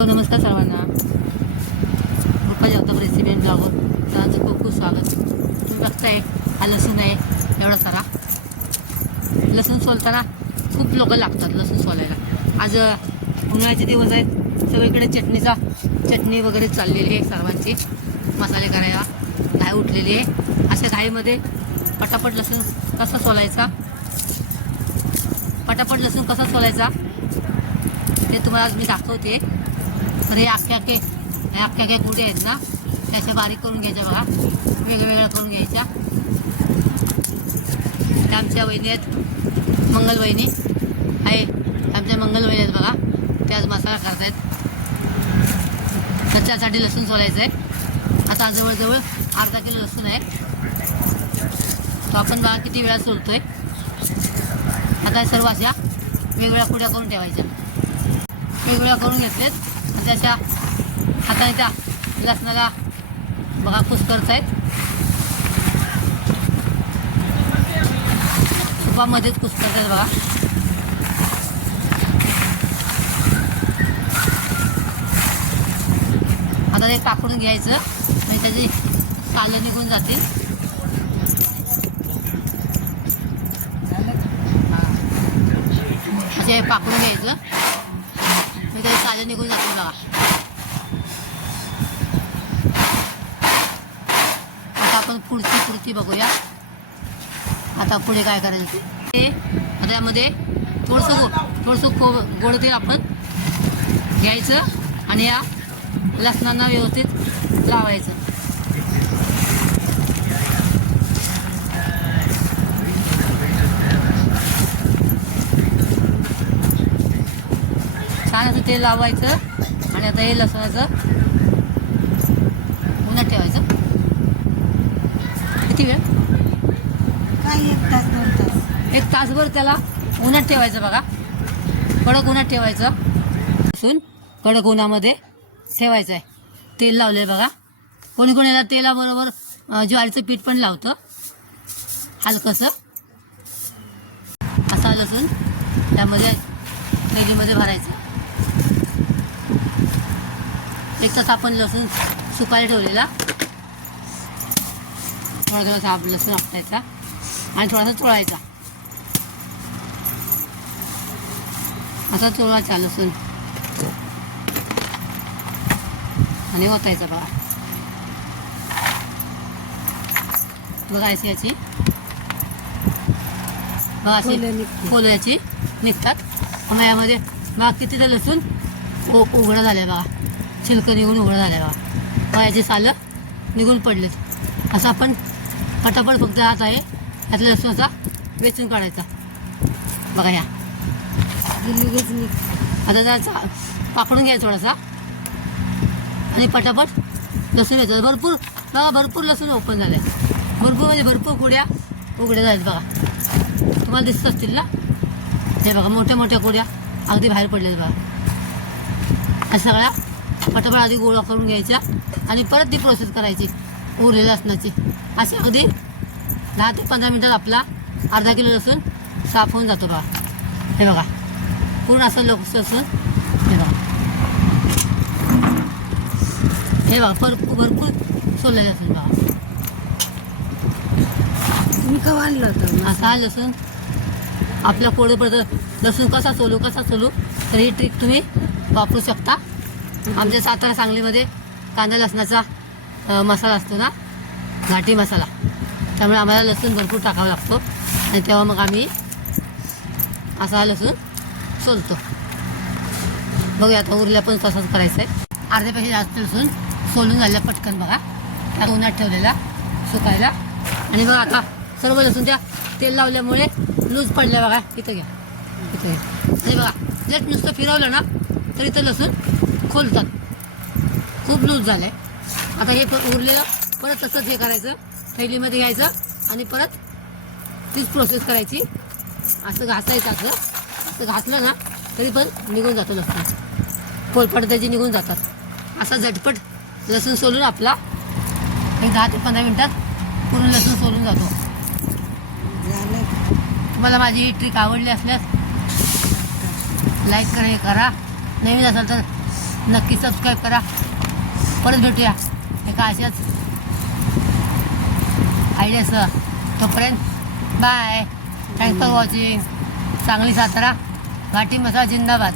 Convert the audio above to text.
नमस्कार सर्वांना. कृपा जाधव रेसिपी ब्लॉगवर तुमचं खूप खूप स्वागत. तुम्ही बघताय हा लसूण आहे एवढा सारा. लसूण सोलताना खूप लोक लागतात लसूण सोलायला. आज उन्हाळ्याचे दिवस आहेत, सगळीकडे चटणी वगैरे चाललेली आहे सर्वांची. मसाले करायला घाई उठलेली आहे. अशा घाईमध्ये पटापट लसूण कसा सोलायचा ते तुम्हाला आज मी दाखवते. तर हे अख्ख्या कुड्या आहेत ना, त्याच्या बारीक करून घ्यायच्या बघा, वेगळ्या करून घ्यायच्या. त्या आमच्या वहिनी आहेत, मंगलवहिनी आहे, आमच्या मंगलवहिनी आहेत बघा. ते आज मसाला करतायत. तर त्यासाठी लसूण सोलायचं आहे. आता जवळजवळ अर्धा किलो लसूण आहे. तो आपण बघा किती वेळा सोलतोय. आता सर्व अशा वेगवेगळ्या कुड्या करून ठेवायच्या. वेगवेगळ्या करून घेतलेत आणि त्याच्या हाताने त्या लसणाला बघा कुस्करत आहेत. तुपामध्येच कुस्करत आहेत बघा. आता ते टाकून घ्यायचं आणि त्याची सालं निघून जातील. असे पाकडून घ्यायचं आणि त्याची सालं निघून जातील बघा. आपण पुढची बघूया. आता पुढे काय करायचं ते. आता यामध्ये थोडंसं गोड तेल आपण घ्यायचं आणि या लसणांना व्यवस्थित लावायचं. छान असं तेल लावायचं आणि आता हे लसणाचं उन्हात ठेवायचं. किती वेळ? काही 1 तास 2 तास. 1 तासभर त्याला उन्हात ठेवायचं बघा. कडक उन्हात ठेवायचं. लसूण कडक उन्हामध्ये ठेवायचं आहे. तेल लावलं आहे बघा. कोणी याला तेलाबरोबर ज्वारीचं पीठ पण लावतं हलकंसं. असा लसूण त्यामध्ये थैलीमध्ये भरायचं. 1 तास आपण लसूण सुकायला ठेवलेला. थोडासा लसूण आपटायचा आणि थोडासा चोळायचा. असा चोळायचा लसूण आणि ओतायचा बघा. बघायची याची बघा अशी फुलं याची निघतात. मग यामध्ये बघा किती तर लसूण उघडं झालं बघा. छिलकं निघून उघडं झालं बघा. मग याची सालं निघून पडलेत. असं आपण पटापट फक्त हात आहे त्यातल्या लसूणाचा वेचून काढायचा बघा. ह्या आता त्याचा पाकडून घ्यायचा थोडासा आणि पटापट लसूण घ्यायचं. भरपूर लसूण ओपन झालं आहे. भरपूर कुड्या उघड्या झाल्यात बघा. तुम्हाला दिसत असतील ना हे बघा. मोठ्या कुड्या अगदी बाहेर पडलेल्या बघा. अशा सगळ्या पटापट आधी गोळा करून घ्यायच्या आणि परत ती प्रोसेस करायची उरलेल्या लसणाची. अशी अगदी 10 ते 15 मिनटात आपला अर्धा किलो लसूण साफ होऊन जातो बघा. हे बघा पूर्ण असं लसूण हे बघा भरपूर सोललेलं लसूण बघा. मी कवा आणलं होतं असा लसूण आपल्या कोळीपर्यंत लसूण कसा सोलू तर ही ट्रिक तुम्ही वापरू शकता. आमच्या सातारा सांगलीमध्ये कांदा लसणाचा मसाला असतो ना, घाटी मसाला. त्यामुळे आम्हाला लसूण भरपूर टाकावा लागतो आणि तेव्हा मग आम्ही असा लसूण सोलतो. बघूया आता उरल्या पण तसंच करायचं आहे. अर्ध्यापेक्षा जास्त लसूण सोलून झाल्या पटकन बघा. त्यात उन्हात ठेवलेला सुकायला. आणि बघा आता सर्व लसूण त्या तेल लावल्यामुळे लूज पडल्या बघा. इथं घ्या. आणि बघा जर नुसतं फिरवलं ना तर इथं लसूण खोलतात. खूप लूज झालं आहे. आता हे उरलेलं परत तसंच हे करायचं, थैलीमध्ये घ्यायचं आणि परत तीच प्रोसेस करायची. असं घासायचं. असं घासलं ना तरी पण निघून जातं लसूण. पोलपट त्याची निघून जातात. असा झटपट लसूण सोलून आपला 10 ते 15 मिनटात पूर्ण लसूण सोलून जातो. तुम्हाला माझी ही ट्रिक आवडली असल्यास लाईक करा. नवीन असाल तर नक्की सबस्क्राईब करा. परत भेटूया एका अशाच आयडियासह. तोपर्यंत bye. Thanks for watching. Sangli Satara घाटी मसाला जिंदाबाद.